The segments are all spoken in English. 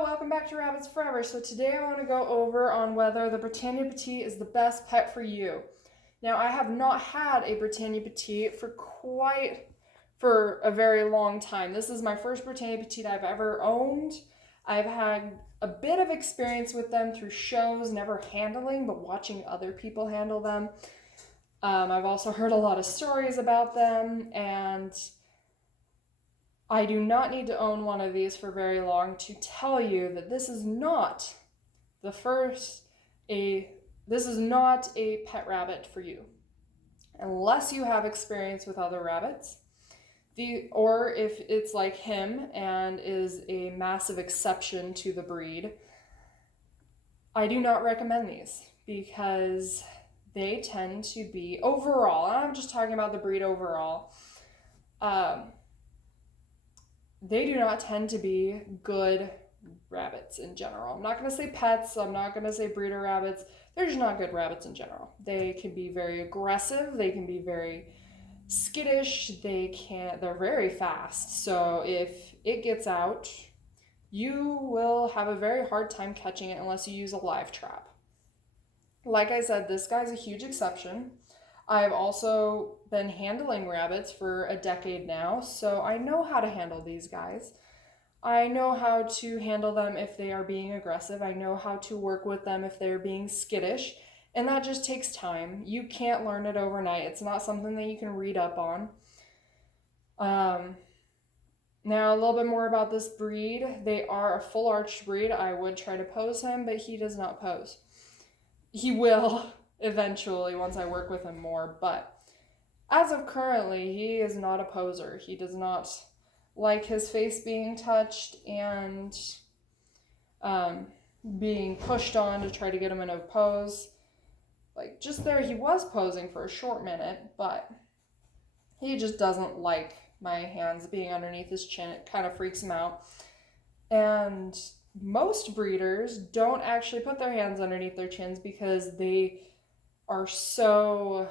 Hello, welcome back to Rabbits Forever. So today I want to go over on whether the Britannia Petite is the best pet for you. Now I have not had a Britannia Petite for a very long time. This is my first Britannia Petite I've ever owned. I've had a bit of experience with them through shows, never handling, but watching other people handle them. I've also heard a lot of stories about them, and I do not need to own one of these for very long to tell you that this is not a pet rabbit for you. Unless you have experience with other rabbits, or if it's like him and is a massive exception to the breed, I do not recommend these because they tend to be overall, and I'm just talking about the breed overall, they do not tend to be good rabbits in general. I'm not going to say pets, I'm not going to say breeder rabbits. They're just not good rabbits in general. They can be very aggressive, they can be very skittish, they're very fast. So if it gets out, you will have a very hard time catching it unless you use a live trap. Like I said, this guy's a huge exception. I've also been handling rabbits for a decade now, so I know how to handle these guys. I know how to handle them if they are being aggressive. I know how to work with them if they're being skittish, and that just takes time. You can't learn it overnight. It's not something that you can read up on. Now, a little bit more about this breed. They are a full arched breed. I would try to pose him, but he does not pose. He will eventually once I work with him more, but as of currently, he is not a poser. He does not like his face being touched and being pushed on to try to get him in a pose. Like, just there, he was posing for a short minute, but he just doesn't like my hands being underneath his chin. It kind of freaks him out. And most breeders don't actually put their hands underneath their chins because they are so,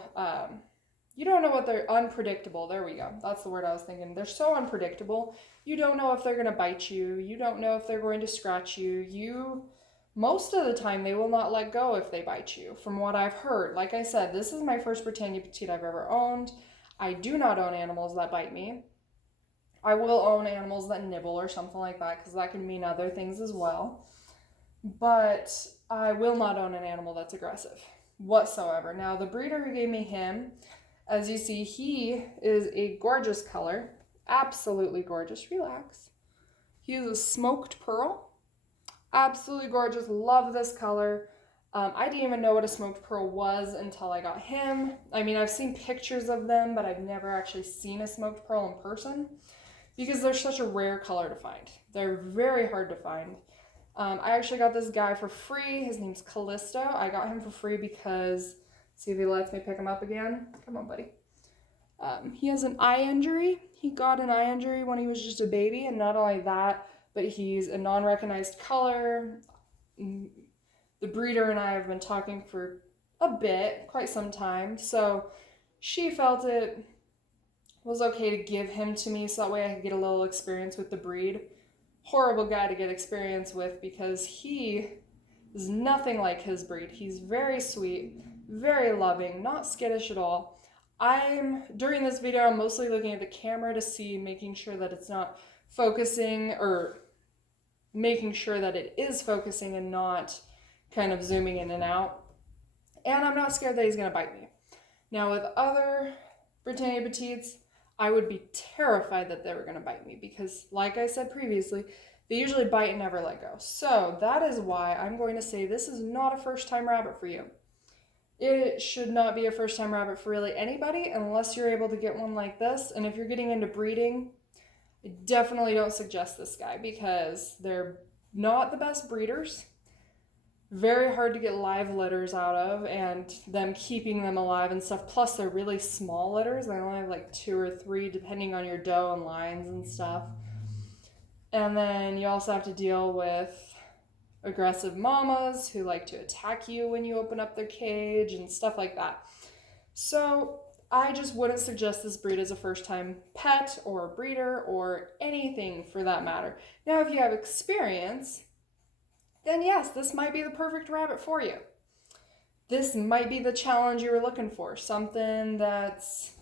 you don't know what they're unpredictable. There we go. That's the word I was thinking. They're so unpredictable. You don't know if they're going to bite you. You don't know if they're going to scratch you. Most of the time, they will not let go if they bite you, from what I've heard. Like I said, this is my first Britannia Petite I've ever owned. I do not own animals that bite me. I will own animals that nibble or something like that, because that can mean other things as well. But I will not own an animal that's aggressive whatsoever. Now, the breeder who gave me him, as you see, he is a gorgeous color. Absolutely gorgeous. Relax. He is a smoked pearl. Absolutely gorgeous. Love this color. I didn't even know what a smoked pearl was until I got him. I mean, I've seen pictures of them, but I've never actually seen a smoked pearl in person because they're such a rare color to find. They're very hard to find. I actually got this guy for free. His name's Callisto. I got him for free because, see if he lets me pick him up again. Come on, buddy. He has an eye injury. He got an eye injury when he was just a baby, and not only that, but he's a non-recognized color. The breeder and I have been talking for a bit, quite some time, so she felt it was okay to give him to me so that way I could get a little experience with the breed. Horrible guy to get experience with because he is nothing like his breed. He's very sweet, very loving, not skittish at all. During this video, I'm mostly looking at the camera to see, making sure that it's not focusing, or making sure that it is focusing and not kind of zooming in and out. And I'm not scared that he's going to bite me. Now, with other Britannia Petites, I would be terrified that they were going to bite me because, like I said previously, they usually bite and never let go. So that is why I'm going to say this is not a first-time rabbit for you. It should not be a first-time rabbit for really anybody unless you're able to get one like this. And if you're getting into breeding, I definitely don't suggest this guy because they're not the best breeders. Very hard to get live litters out of, and them keeping them alive and stuff. Plus, they're really small litters. They only have like 2 or 3, depending on your doe and lines and stuff. And then you also have to deal with aggressive mamas who like to attack you when you open up their cage and stuff like that. So I just wouldn't suggest this breed as a first-time pet or breeder or anything for that matter. Now, if you have experience, then yes, this might be the perfect rabbit for you. This might be the challenge you were looking for. Something that's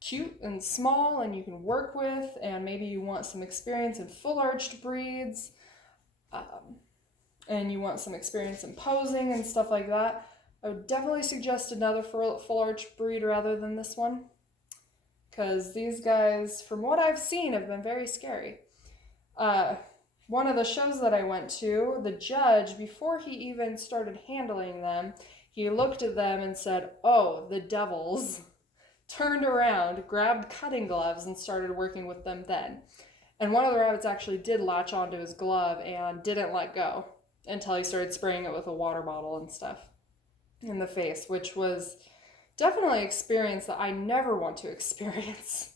cute and small and you can work with, and maybe you want some experience in full arched breeds, and you want some experience in posing and stuff like that. I would definitely suggest another full arched breed rather than this one, because these guys, from what I've seen, have been very scary. One of the shows that I went to, the judge, before he even started handling them, he looked at them and said, "Oh, the devils," turned around, grabbed cutting gloves, and started working with them then. And one of the rabbits actually did latch onto his glove and didn't let go until he started spraying it with a water bottle and stuff in the face, which was definitely an experience that I never want to experience.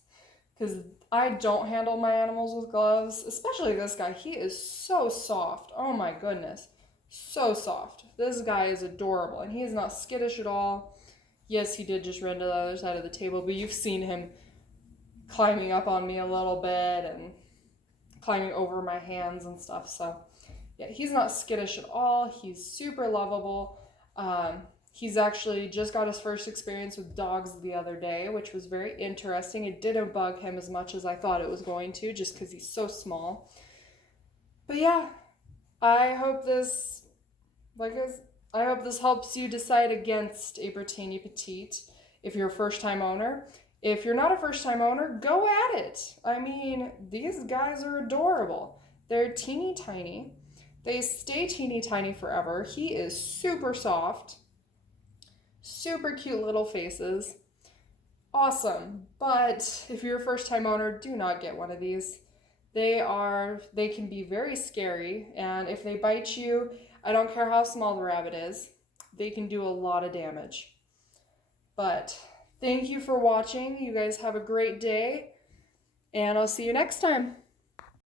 Because I don't handle my animals with gloves, especially this guy. He is so soft. Oh my goodness. So soft. This guy is adorable, and he is not skittish at all. Yes, he did just run to the other side of the table, but you've seen him climbing up on me a little bit and climbing over my hands and stuff. So yeah, he's not skittish at all. He's super lovable. He's actually just got his first experience with dogs the other day, which was very interesting. It didn't bug him as much as I thought it was going to, just because he's so small. But yeah, I hope this, I hope this helps you decide against a Britannia Petite if you're a first-time owner. If you're not a first-time owner, go at it. I mean, these guys are adorable. They're teeny tiny. They stay teeny tiny forever. He is super soft. Super cute little faces. Awesome. But if you're a first-time owner, do not get one of these. They can be very scary, and if they bite you, I don't care how small the rabbit is, they can do a lot of damage. But thank you for watching. You guys have a great day, and I'll see you next time.